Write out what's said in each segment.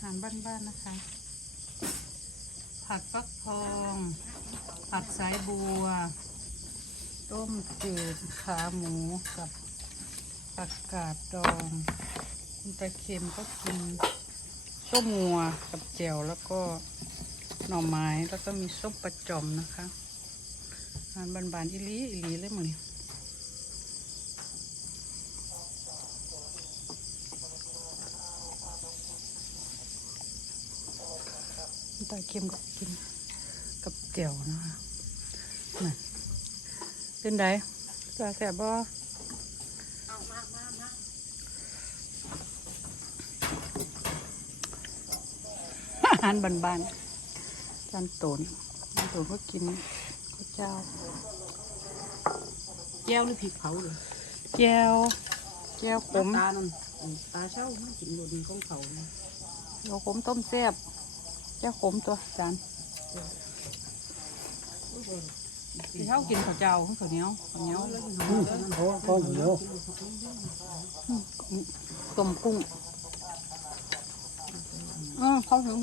หารบ้านๆนะคะ ผัดฟักทอง ผัดสายบัว ต้มจืดขาหมูกับผักกาดดอง คุณตาเค็มก็กินส้มงัวกับแจ่วแล้วก็หน่อไม้แล้วก็มีส้มประจอมนะคะอาหารบานๆอีหลีอีหลีเลยมั้ง นี่คุณตาเค็มก็กินกับแจ่วนะคะน่ะเป็นไดตาแสบบ่อาหารบ้านๆจานโตนจานโตนก็กินข้าวเจ้า แก้วหรือพริกเผาเลยแก้ว แก้วขมตานั่นอืมตาเช่ามากินโดนของเขานะแก้วขมต้มแซ่บ แก้วขมตัวจานที่เขากินข้าวเจ้าของข้าวเหนียวข้าวเหนียวเขาเขาเหนียวต้มกุ้งอือเขาถึง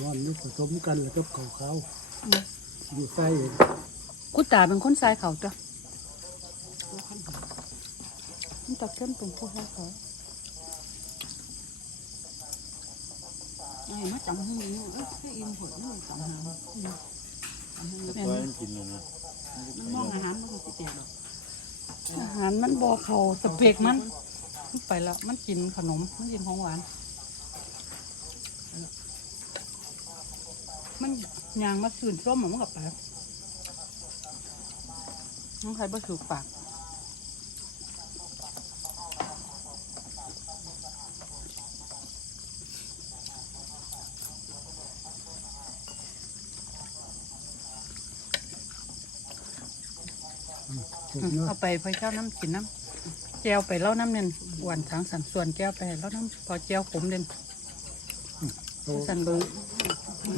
ย้อนนี่ผสมกันแล้วก็เขาเขาอยู่ใส่กุตาเป็นคนทรายเขาตัวมันตักเข้มเป็นผู้ให้เขาไอ้มาจังหูนี่เอ้ยให้อิ่มหัวนี่จังหาอืมจังหูแม่นไว้มันกินเลยนะมันมองอาหารมันก็สิแก่หรอกอาหารมันบอเขาสเปกมันมันไปแล้วมันกินขนมมันกินของหวาน มันยางมาสื่นส้มอะมันกับไป น้องใครบ่ถูกปากถูกอืมเนาะเอาไปไปเจ้าน้ำกินน้ำแก้วไปเล่าน้ำเน่นหวานสังสันส่วนแก้วไปเล่าน้ำพอแก้วขมเด่นโอ้สันเบือ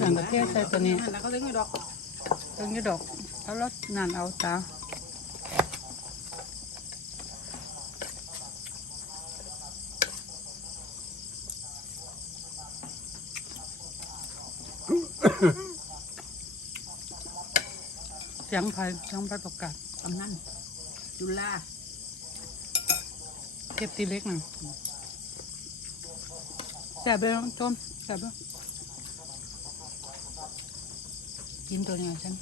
สันกระเทียมใส่ตัวนี้แล้วก็เลยไม่ดอกตรงนี้ดอกแล้วรสนานเอาตา สียงไผ่เสียงไผ่ประกาศกำนันจุฬาเก็บตีเล็กหน่อยแสบไปน้องจมแสบไปกินตัวนี้ฉัน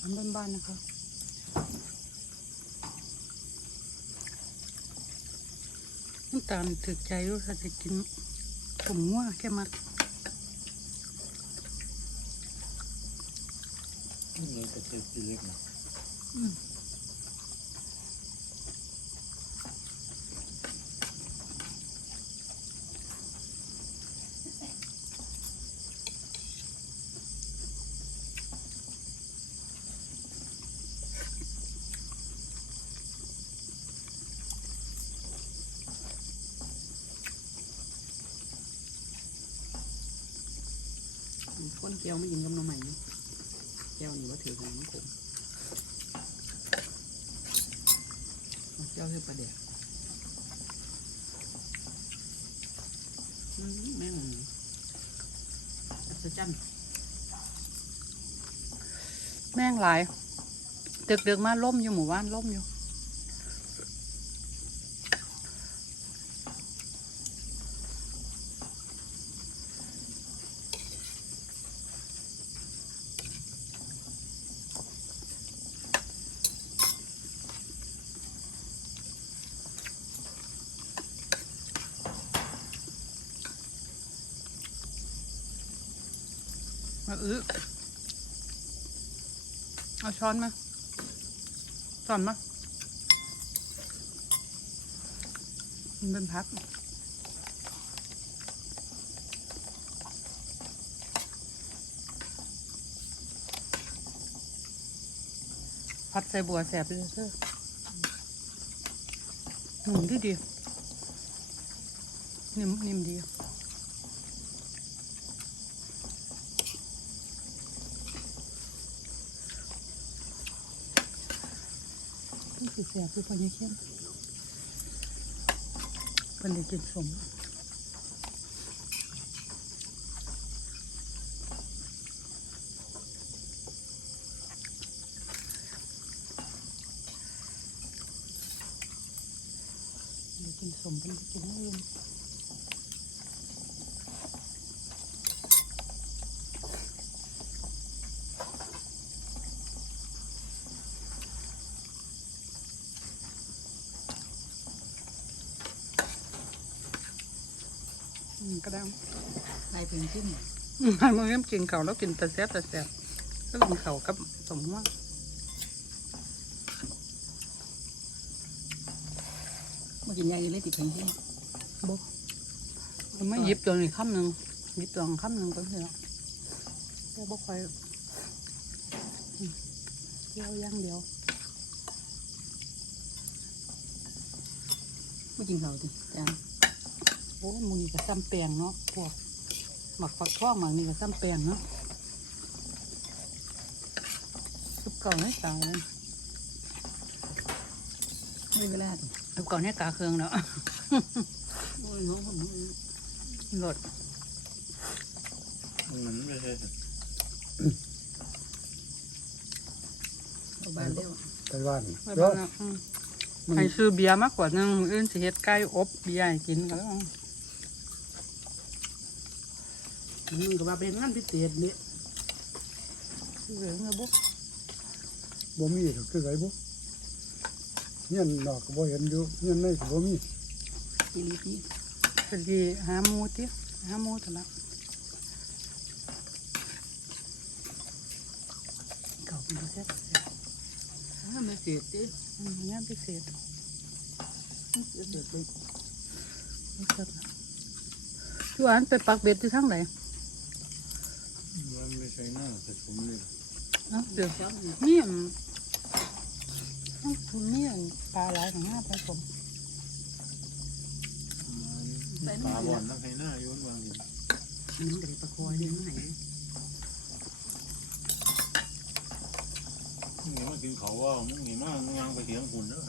ทำบ้านๆนะคะน้ำตาลถึกใจรู้ถ้าจะกิน ผมง่วแค่มัดนี่ก็จะกินเล็กนะ แก้วไม่ยิงกับน้ำใหม่นี่แก้วนี่ว่าถือกันมันขมแก้วให้ประเดี๋ยวแม่งอัศจรรย์แม่งหลายดึกดึกๆมาล่มอยู่หมู่บ้านล่มอยู่ มาอื้อเอาช้อนมาช้อนมามันเป็นพักผัดใส่บัวแสบเลยเด้อหนุ่มดีดีนิ่มนิ่มดี สิเสียผู้พอยี่เข้มเป็นเด้กินสมได้กินสมเป็นได้กินไม่ลืม อืมก็ได้ลายเป็นขึ้นอืมให้มึงเริ่มกินเขาวแล้วกินแต่แซ่บแต่แซ่บก็กินเขาวกับสมว่าเมื่อกินยาเลยติดเป็นขึ้นบุมันไม่หยิบตัวนี้คำหนึ่งหยิบตัวนี้คำหนึ่งก็เถอะแต่บ่ค่อยอืมเที่ยวอย่างเดียวเมื่อกินเขาดิจานโอ้ยหมูนี่ก็ซ้ำแปลงเนาะพวกหมักฝักทองหมักนี่ก็ซ้ำแปลงเนาะซุปเก่าในตายเลยไม่เวลาดิซุปเก่าในกาเครื่องแล้วโอ้ยน้องผมหลดมันไม่ใช่เอาบ้านเร็วไต้หวันไปแล้บ้าวงนะอืมมันให้ซื้อเบียร์มากกว่านึงมื้ออื่นสิเฮ็ดไก่อบเบียร์ให้กินก็แล้ว มั นก็มาเป็นงานพิเศษนี่เหลืองเงบุกบ่มีก็คือไงบ่เงี้ยนอกก็บ่เห็นอยู่เงี้ยนในก็บ่มีอีลีพี่จะดีหาหมูติหาหมูเถอะละเก่าเป็นพิเศษถ้าไม่เสียดิอืมงานพิเศษเสียเสียไปนี่ครับทุกอันไปปักเบ็ดที่ทั้งไหนมันไม่ ใช่หน้าแต่ผมเลยเอ้าเดี๋ยวเจ้านี่อันเอ้าคุณนี่อันปลาหลายของหน้าไปผมปลาบอลนักให้หน้าโยนวางอยู่มันก็ได้ประคอยเลี้ยงให้มึงเห็นมากินเขาว่ามึงเห็นมามึงยังไปเถียงคุณเด้อ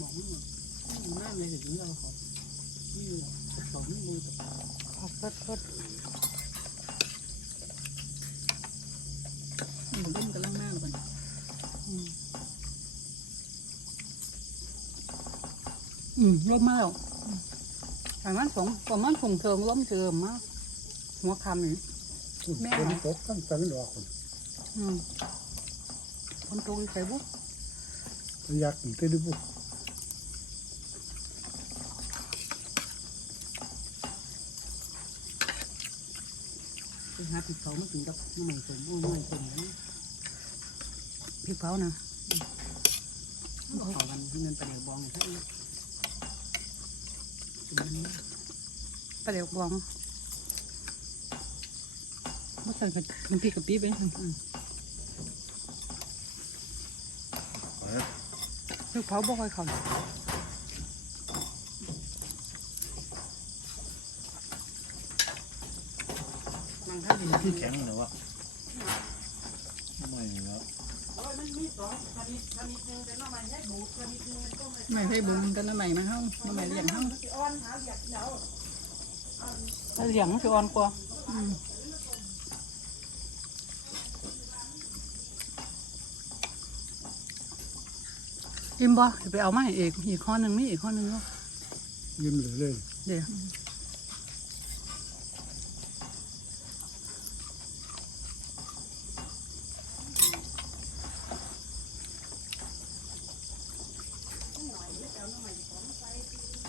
บอกว่าหน้าเลยถึงเราขอนี่สองมือปักเพิด หมูเล่นกันล่างหน้าก่อน ๆอืม อืมร่มมาแล้วประมาณสองประมาณส่งเทิงร่มเทิมมากหัวคำนี่แม่ฝนตกตั้งแต่ดอกคนอืมคนโตใส่บุกอยากกินแต่ดิบุไปหาติดเขามากินกับน้ำมันสมบูรณ์น้ำมันสมนะพริกเผานะขอกันเงินไปไหนบองใช่ไหม ปลาเดี๋ยวบองมาใส่กับน้ำพริกกะปิไปอืมไปพริกเผาบ่คอยเขานั่งท่าดินที่แข็งเหรอวะไม่ ไม่ให้บุญกันน้ำใหม่มาห้องน้ำใหม่เลี้ยงห้องถ้าเหลียงจะอ่อนกว่าอิ่มบ่เดี๋ยวไปเอามาให้อีกอีกข้อหนึ่งมีอีกข้อหนึ่งเนาะยิ้มเลยเลยเดี๋ยว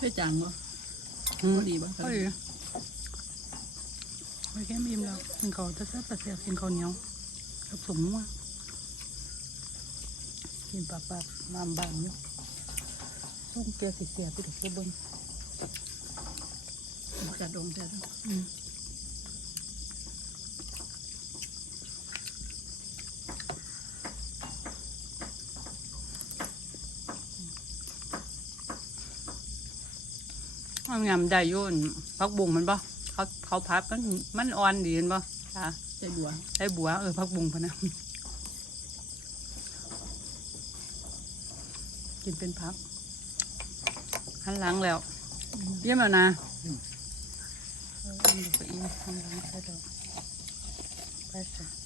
ใช่จังบ่อืมพอดีบ่พอดีโอ้ยแค่อิ่มแล้วกินข้าวจะแซ่บแต่แซ่บกินข้าวเหนียวกับสมว่ากินปากปากๆมามบางอยู่ส้มเกลือสีเสียไปถึงเบิ้งจัดดงจัดอืม เอางามได้อยุ่นพักบุงมันปะเขาเขาพับมันมันอ่อนดีเห็นปะจ้าใจบัวได้บัวเออพักบุงพะนะกินเป็นพักหันหลังแล้วเยี่ยมแล้วนะเอออิ่มแล้วก็อิ่มหันหลังใช่ดอกไปจ้ะ